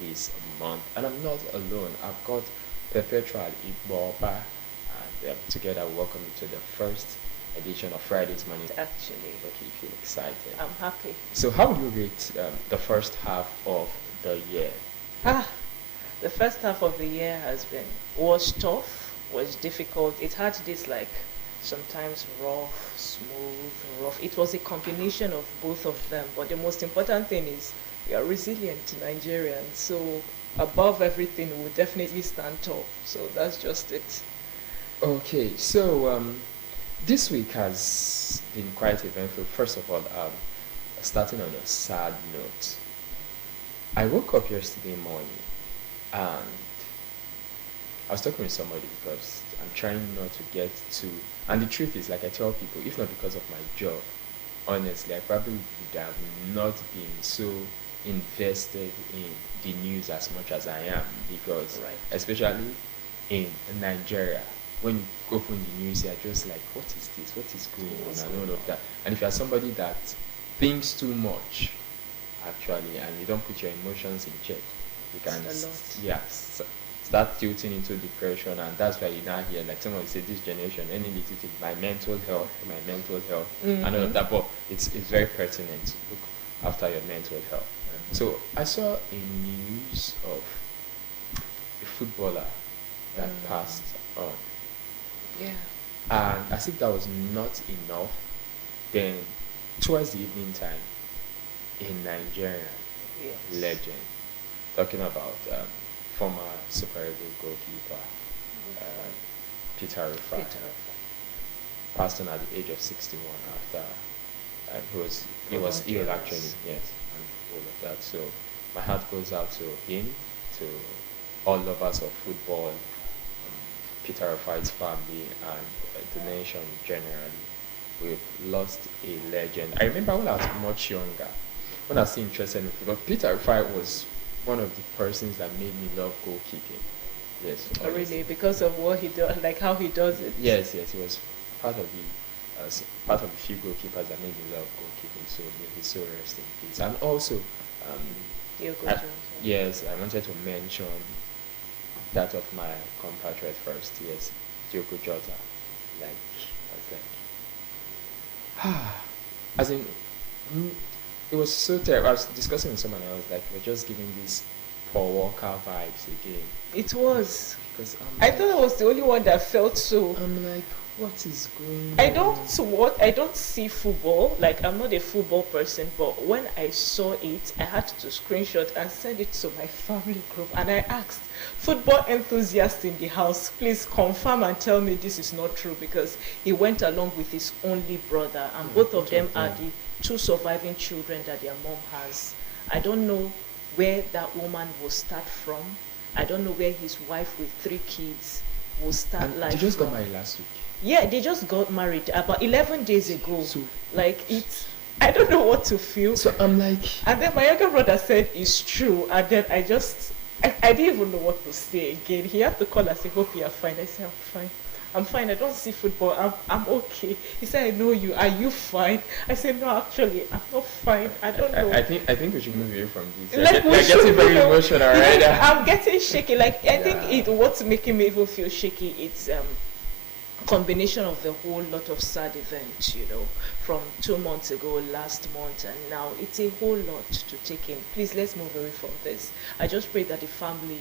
this month. And I'm not alone. I've got Perpetual Igboba, and together we welcome you to the first edition of Friday's Morning. Actually, Okay, you feel excited. I'm happy. So how would you rate the first half of the year? Ah, the first half of the year was tough, was difficult. It had this like sometimes rough, smooth, rough. It was a combination of both of them. But the most important thing is we are resilient Nigerians. So above everything, we will definitely stand tall. So that's just it. Okay, so this week has been quite eventful. First of all, starting on a sad note, I woke up yesterday morning and I was talking with somebody because I'm trying not to get too. And the truth is, like I tell people, if not because of my job, honestly, I probably would have not been so invested in the news as much as I am because, Right. especially in Nigeria, when you open the news, you're just like, what is this? What is going What's on? And going all of that. And if you're somebody that thinks too much, actually, and you don't put your emotions in check, you can, It's a lot. start tilting into depression, and that's why you now hear like someone say this generation, any little thing, my mental health, and all of Mhm. that. But it's very pertinent to look after your mental health. So I saw a news of a footballer that passed on, Yeah. and as if that was not enough, then towards the evening time, a Nigerian Yes. legend, talking about former Super Eagles goalkeeper uh, Peter Rufai, Peter. passed on at the age of 61 after he was Prolonged ill illness. actually, yes, and all of that. So my heart goes out to him, to all lovers of football, Peter Rufai's family, and the nation generally. We've lost a legend. I remember when I was much younger, when I was still interested in football, Peter Rufai was one of the persons that made me love goalkeeping. Yes, Oh, honestly. really? Because of what he does, like how he does it? Yes, yes, he was part of part of the few goalkeepers that made me love goalkeeping. So may his soul rest in peace. And also, Diogo I, Jones. yes, I wanted to mention that of my compatriot first. Yes, Diogo Jota. Like, I was like, as in, mm, it was so terrible. I was discussing with someone. I was like, we're just giving these Paul Walker vibes again. It was. Because I thought I was the only one that felt so. I'm like, what is going I on? don't see football. Like I'm not a football person, but when I saw it, I had to screenshot and send it to my family group. And I asked football enthusiasts in the house, please confirm and tell me this is not true because he went along with his only brother, and both of them are the two surviving children that their mom has. I don't know where that woman will start from. I don't know where his wife with 3 kids will start And life they just got from. married last week. Yeah, they just got married about 11 days ago. So, Like I don't know what to feel. so I'm like, And then my younger brother said it's true, and then I didn't even know what to say again. He had to call and say, "Hope you are fine." I said, "I'm fine. I'm fine. I don't see football. I'm okay." He said, "I know you. Are you fine?" I said, "No, actually, I'm not fine. I don't know." I think we should move away from this. Like we You're should, getting very you know, emotional, like, right? I'm getting shaky. Like I think Yeah. what's making me even feel shaky. It's combination of the whole lot of sad events, from 2 months ago, last month, and now it's a whole lot to take in. Please, let's move away from this. I just pray that the family,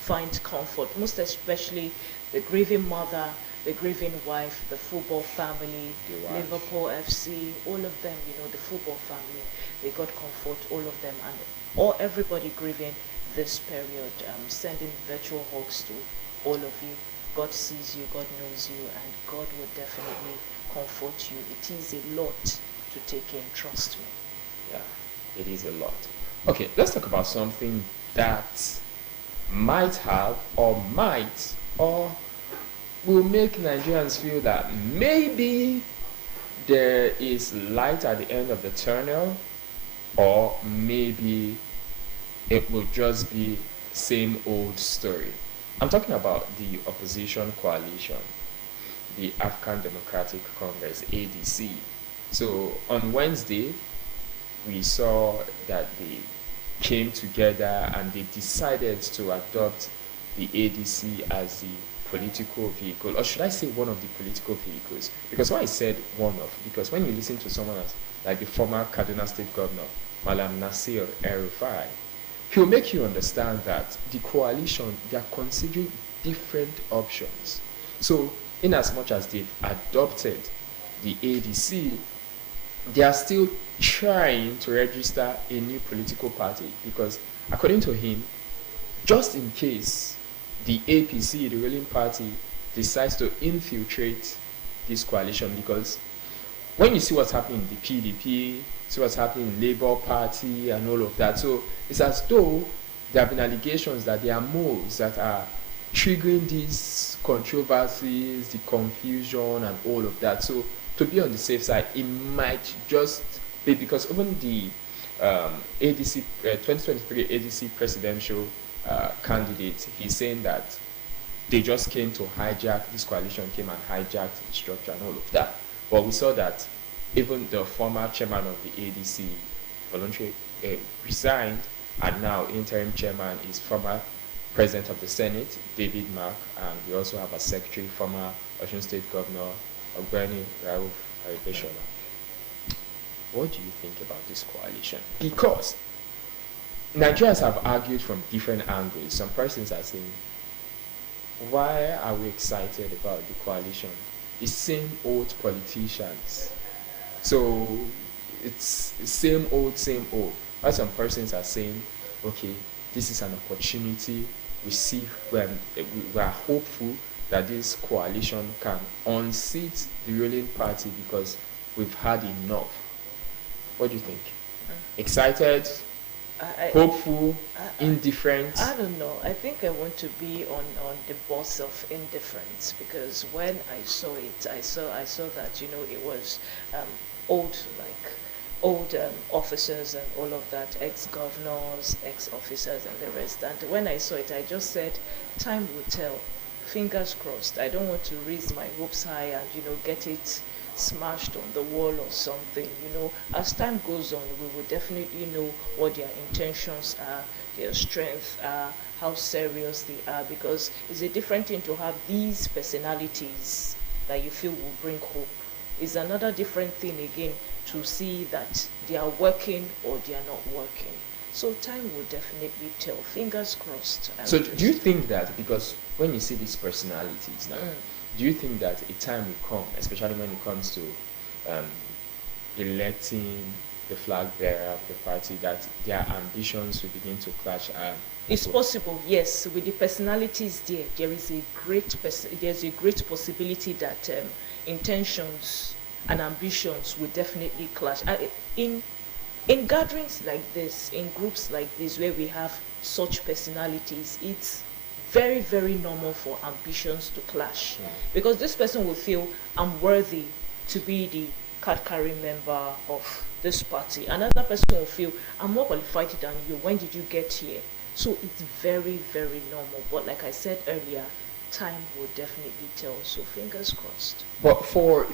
find comfort, most especially the grieving mother, the grieving wife, the football family, The wife. Liverpool FC, all of them, the football family, they got comfort, all of them, and all everybody grieving this period. Sending virtual hugs to all of you. God sees you, God knows you, and God will definitely comfort you. It is a lot to take in, trust me. Yeah, it is a lot. Okay, let's talk about something that might have or will make Nigerians feel that maybe there is light at the end of the tunnel, or maybe it will just be same old story. I'm talking about the opposition coalition, the African Democratic Congress, ADC. So on Wednesday, we saw that the came together and they decided to adopt the ADC as the political vehicle, or should I say one of the political vehicles? Because why I said one of, because when you listen to someone else, like the former Kaduna State Governor, Malam Nasir El-Rufai, he'll make you understand that the coalition, they are considering different options. So, in as much as they've adopted the ADC, they are still trying to register a new political party because, according to him, just in case the APC, the ruling party, decides to infiltrate this coalition, because when you see what's happening in the PDP, see what's happening in Labour Party and all of that, so it's as though there have been allegations that there are moves that are triggering these controversies, the confusion and all of that. So to be on the safe side, it might just be because even the ADC 2023 ADC presidential candidate, he's saying that they just came to hijack, this coalition came and hijacked the structure and all of that. But we saw that even the former chairman of the ADC voluntarily resigned, and now interim chairman is former president of the Senate, David Mark, and we also have a secretary, former Osun State Governor, Ogbeni Rauf Aribeshola. What do you think about this coalition? Because Nigerians have argued from different angles. Some persons are saying, why are we excited about the coalition? It's same old politicians. So it's same old, same old. While some persons are saying, okay, this is an opportunity. We are hopeful that this coalition can unseat the ruling party because we've had enough. What do you think? Excited? Hopeful? Indifferent? I don't know. I think I want to be on the bus of indifference, because when I saw it, I saw that it was old officers and all of that, ex-governors, ex-officers and the rest. And when I saw it, I just said, time will tell. Fingers crossed. I don't want to raise my hopes high and get it smashed on the wall or something. As time goes on, we will definitely know what their intentions are, their strength are, how serious they are, because it's a different thing to have these personalities that you feel will bring hope. It's another different thing again to see that they are working or they are not working. So time will definitely tell. Fingers crossed. So do you think that, because when you see these personalities now, do you think that a time will come, especially when it comes to electing the flag bearer of the party, that their ambitions will begin to clash? It's possible, yes. With the personalities there's a great possibility that intentions and ambitions will definitely clash. In gatherings like this, in groups like this, where we have such personalities, it's very, very normal for ambitions to clash. Because this person will feel, I'm worthy to be the card-carrying member of this party. Another person will feel, I'm more qualified than you. When did you get here? So it's very, very normal. But like I said earlier, time will definitely tell. So fingers crossed. But for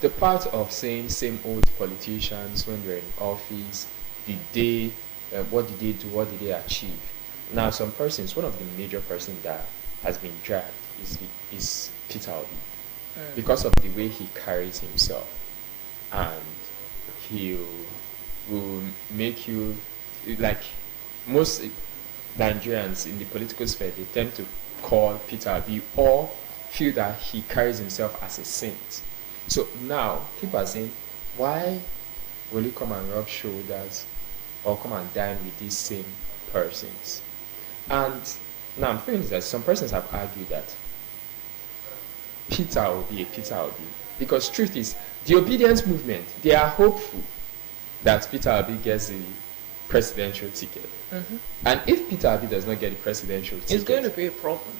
the part of saying same old politicians when they're in office, what did they do, what did they achieve? Now, some persons, one of the major persons that has been dragged is Peter Obi, because of the way he carries himself, and he will make you, like most Nigerians in the political sphere, they tend to call Peter Obi or feel that he carries himself as a saint. So now people are saying, why will you come and rub shoulders or come and dine with these same persons? And now I'm feeling that some persons have argued that Peter Obi, because truth is, the obedience movement, they are hopeful that Peter Obi gets the presidential ticket. And if Peter Obi does not get the presidential ticket, it's going to be a problem.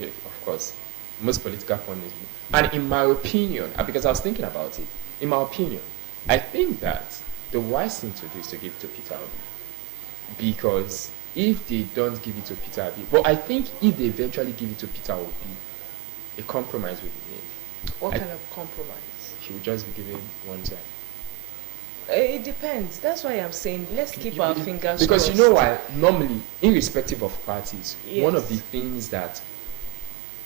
Of course, most political pundits. And in my opinion, because I was thinking about it, in my opinion, I think that the wise thing to do is to give it to Peter Obi. Because if they don't give it to Peter Obi, but I think if they eventually give it to Peter Obi, a compromise will be made. What kind of compromise? He will just be given one time. It depends. That's why I'm saying let's keep our fingers Because crossed. you know why? Normally, irrespective of parties, one of the Yes. things that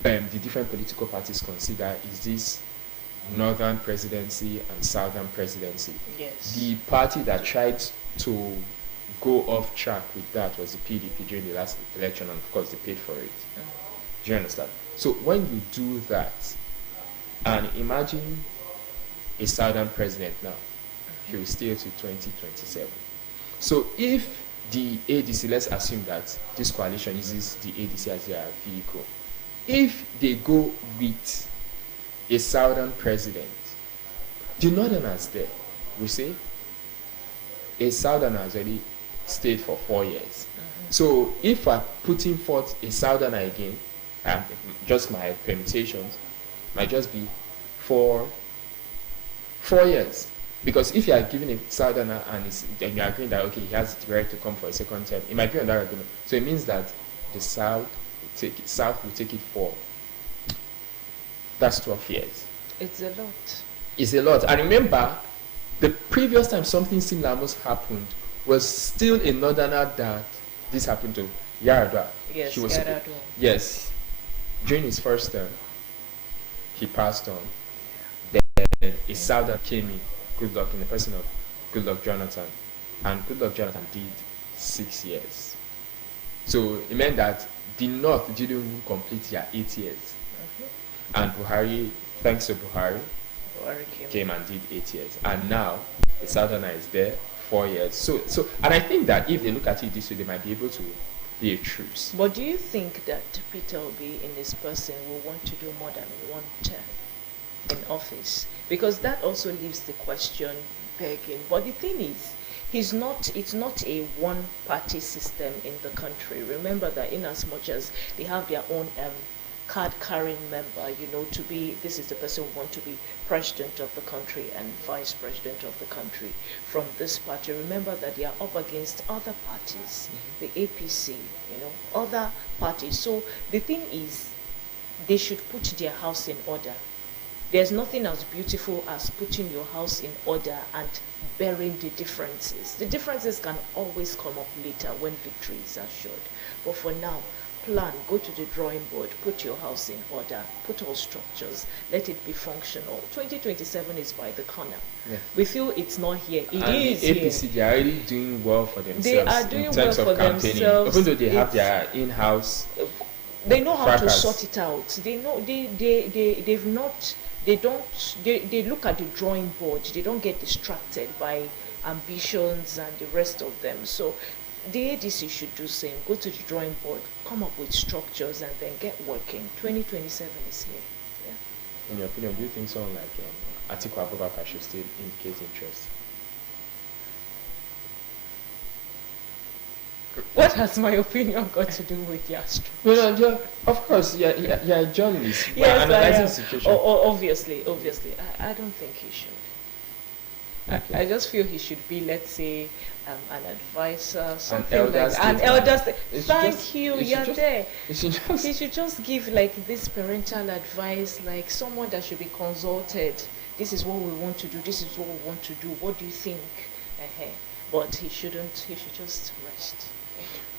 the different political parties consider is this northern presidency and southern presidency. Yes. The party that tried to go off track with that was the PDP during the last election, and of course, they paid for it. Mm. Do you understand? So when you do that, and imagine a southern president now, he will stay to 2027. So if the ADC, let's assume that this coalition uses the ADC as their vehicle, if they go with a southern president, the northerners there will say a southerner has already stayed for 4 years. So if I'm putting forth a southerner again, just my permutations might just be for 4 years. Because if you are giving a southerner and then you are agreeing that okay, he has the right to come for a second term, it might be under agreement. So it means that the South will take it for, that's 12 years. It's a lot. It's a lot. And remember, the previous time something similar almost happened was still a northerner that this happened to, Yaradua. Yes, She was Yar'Adua. Yes. During his first term, he passed on. Then a southerner came in, Goodluck, in the person of Goodluck Jonathan. And Goodluck Jonathan did 6 years. So it meant that the North didn't even complete their 8 years. Mhm. And Buhari, thanks to Buhari, Buhari came and did 8 years. And now the southerner is there 4 years. So and I think that if they look at it this way, they might be able to be a truce. But do you think that Peter Obi in this person will want to do more than one term in office? Because that also leaves the question begging. But the thing is, it's not a one party system in the country. Remember that in as much as they have their own card carrying member, to be, this is the person who want to be president of the country and vice president of the country from this party. Remember that they are up against other parties, the APC, other parties. So the thing is, they should put their house in order. There's nothing as beautiful as putting your house in order and burying the differences. The differences can always come up later when victory is assured. But for now, plan, go to the drawing board, put your house in order, put all structures, let it be functional. 2027 is by the corner. Yeah. We feel it's not here. It and is the APC, here. they are already doing well for themselves They are doing in terms well of for campaigning. themselves. Even though they have It's- their in-house They know how to fracas. sort it out. They know they've not they don't they look at the drawing board. They don't get distracted by ambitions and the rest of them. So the ADC should do same. Go to the drawing board, come up with structures, and then get working. 2027 is here. Yeah. In your opinion, do you think someone like Atiku Abubakar should still indicate interest? What has my opinion got to do with your structure? No, of course, you're a journalist. We're Yes, I analyzing am. the situation. Obviously, I don't think he should. Okay. I just feel he should be, let's say, an advisor, something elder like an statesman. elder. It should Thank just- you. it should You're just- there. You should just He should just give like this parental advice, like someone that should be consulted. This is what we want to do. This is what we want to do. What do you think? But he shouldn't. He should just rest.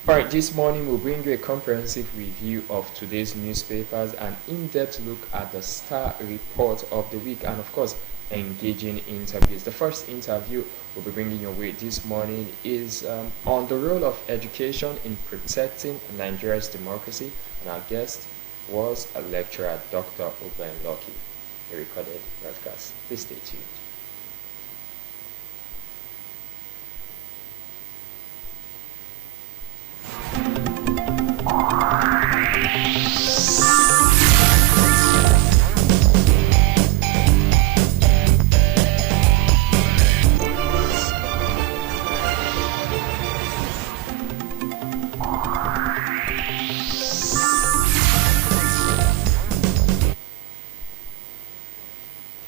All right, this morning we'll bring you a comprehensive review of today's newspapers, an in-depth look at the star report of the week, and of course, engaging interviews. The first interview we'll be bringing your way this morning is on the role of education in protecting Nigeria's democracy, and our guest was a lecturer, Dr. Oben Lucky, a recorded broadcast. Please stay tuned.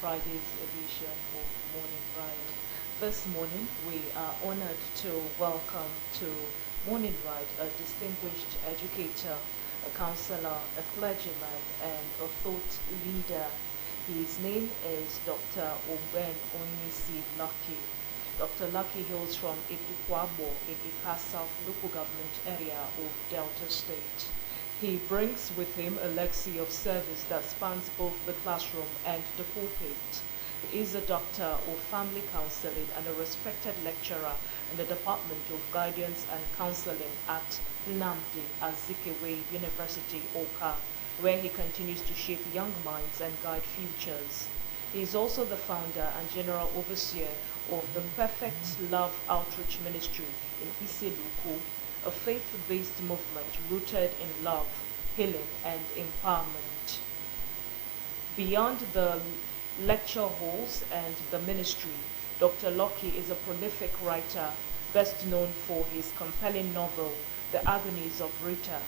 Friday's edition of Morning Ride. This morning, we are honored to welcome to Morning Ride a distinguished educator, a counselor, a clergyman, and a thought leader. His name is Dr. Oben Onisi Lucky. Dr. Lucky hails from Ikukwabo in Ika South local government area of Delta State. He brings with him a legacy of service that spans both the classroom and the pulpit. He is a doctor of family counseling and a respected lecturer in the Department of Guidance and Counseling at Nnamdi Azikiwe University, Oka, where he continues to shape young minds and guide futures. He is also the founder and general overseer of the Perfect Love Outreach Ministry in Iseluku, a faith-based movement rooted in love, healing, and empowerment. Beyond the lecture halls and the ministry, Dr. Lucky is a prolific writer, best known for his compelling novel, The Agonies of Rita,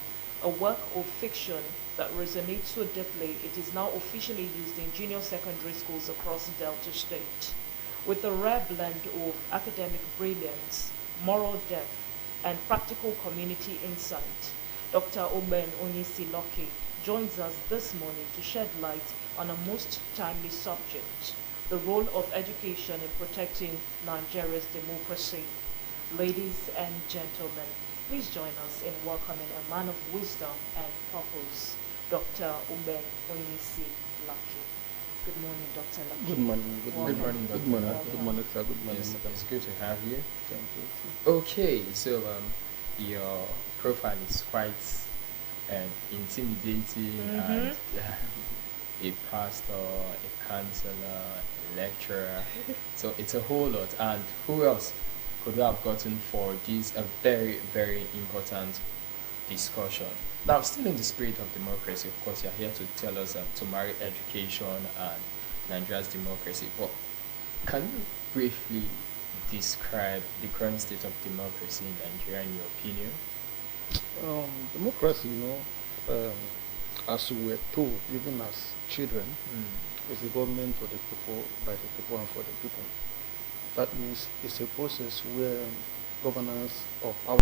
a work of fiction that resonates so deeply it is now officially used in junior secondary schools across Delta State. With a rare blend of academic brilliance, moral depth, and practical community insight, Dr. Oben Onyisi Lucky joins us this morning to shed light on a most timely subject, the role of education in protecting Nigeria's democracy. Ladies and gentlemen, please join us in welcoming a man of wisdom and purpose, Dr. Oben Onyisi Lucky. Good morning, Dr. Lucky. Good morning. Good morning. Good morning, Good Dr. morning. Lucky. Good morning, sir. Good morning, Yes, madam. it's good to have you. Thank you. Okay, so your profile is quite intimidating, and a pastor, a counselor, a lecturer. So it's a whole lot. And who else could we have gotten for this a very, very important discussion? Now, still in the spirit of democracy, of course, you're here to tell us to marry education and Nigeria's democracy. But can you briefly describe the current state of democracy in Nigeria, in your opinion? Democracy, as we were told, even as children, is the government for the people, by the people, and for the people. That means it's a process where governance or power